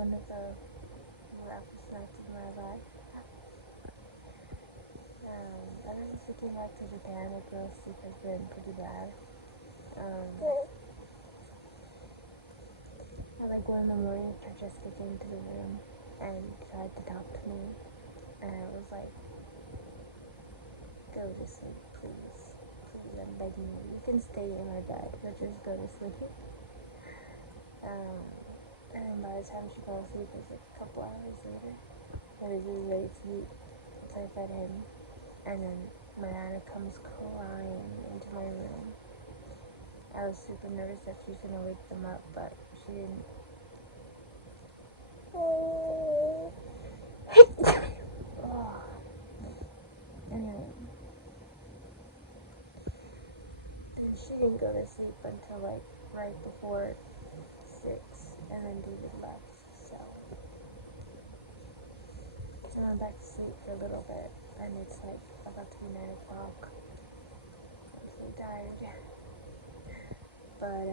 one of the roughest nights of my life. Ever since we came back to Japan, the girls' sleep has been pretty bad. At like 1 in the morning, Francesca came to the room and tried to talk to me, and I was like, go to sleep, please. Please, I'm begging you. You can stay in my bed, but just go to sleep. And then by the time she fell asleep, it was like a couple hours later. I was just ready to sleep, so I fed him. And then my Nana comes crying into my room. I was super nervous that she was gonna wake them up, but she didn't. Oh. And then she didn't go to sleep until like right before 6, and then David left. So I went back to sleep for a little bit, and it's like about to be 9 o'clock. I'm so tired. But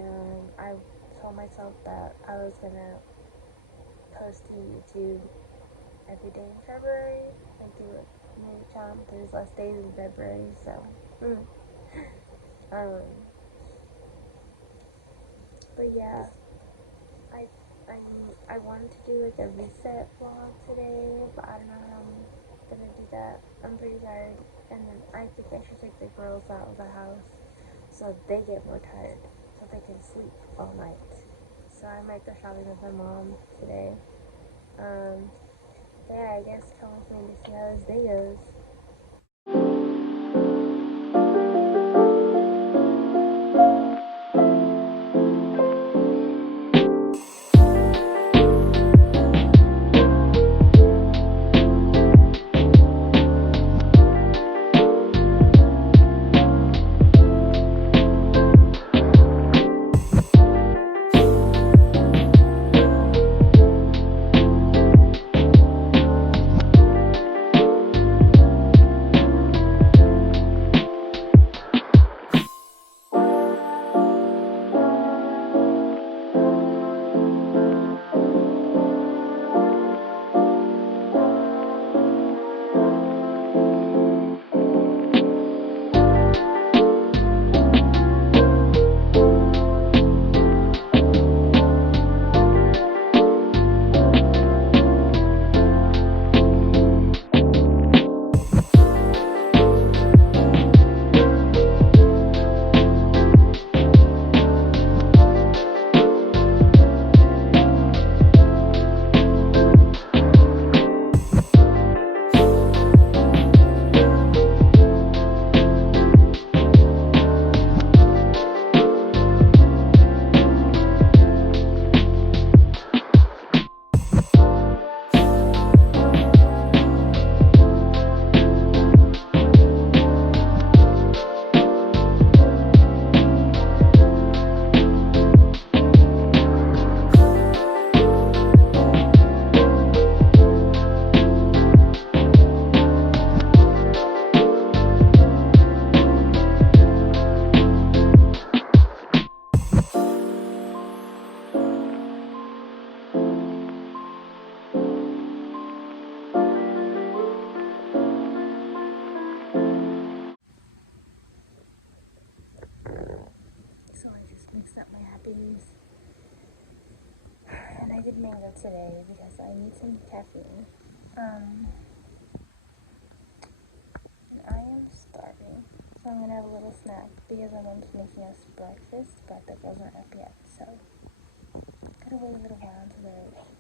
I told myself that I was gonna post to YouTube every day in February. I do a new jump. There's less days in February, so but yeah, I wanted to do like a reset vlog today, but I don't know how I'm gonna do that. I'm pretty tired, and then I think I should take the girls out of the house so they get more tired, so they can sleep all night. So I might go shopping with my mom today. Yeah, I guess come with me to see how this day goes. So I just mixed up my happies, and I did mango today because I need some caffeine. And I am starving, so I'm gonna have a little snack because my mom's making us breakfast, but the girls aren't up yet, so gotta wait a little while until they're awake.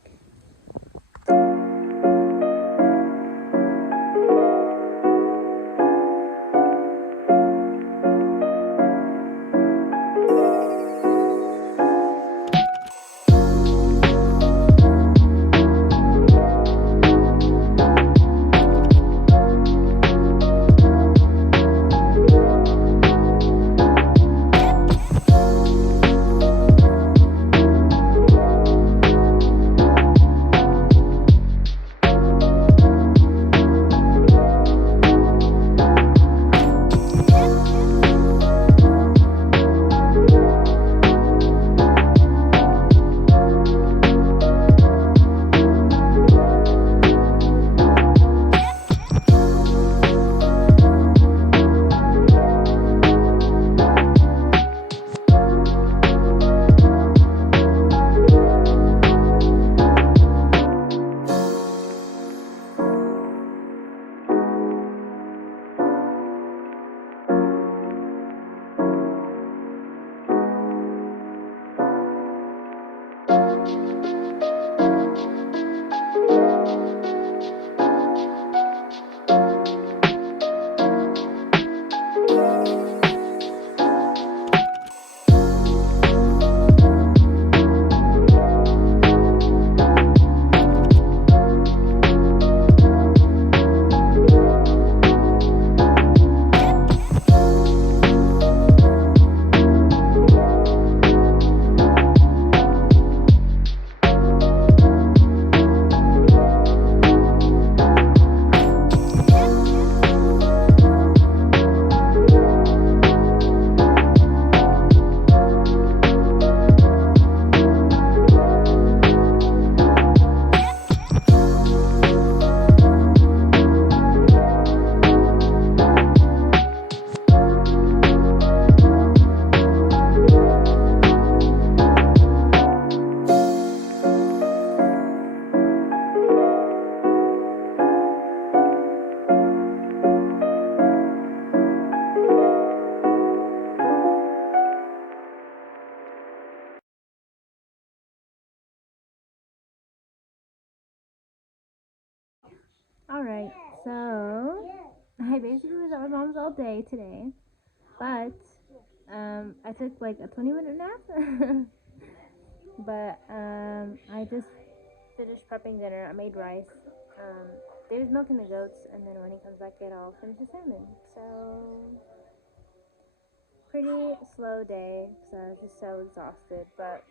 Alright, so I basically was at my mom's all day today, but I took like a 20-minute nap. But I just finished prepping dinner. I made rice. There's milk in the goats, and then when he comes back in, I'll finish the salmon. So pretty slow day because I was just so exhausted. But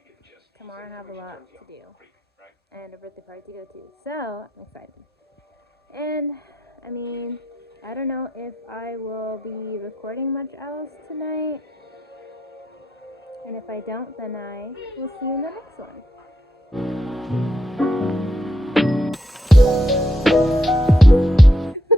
tomorrow I have a lot to do and a birthday party to go to. So I'm excited. And I mean, I don't know if I will be recording much else tonight. And if I don't, then I will see you in the next one.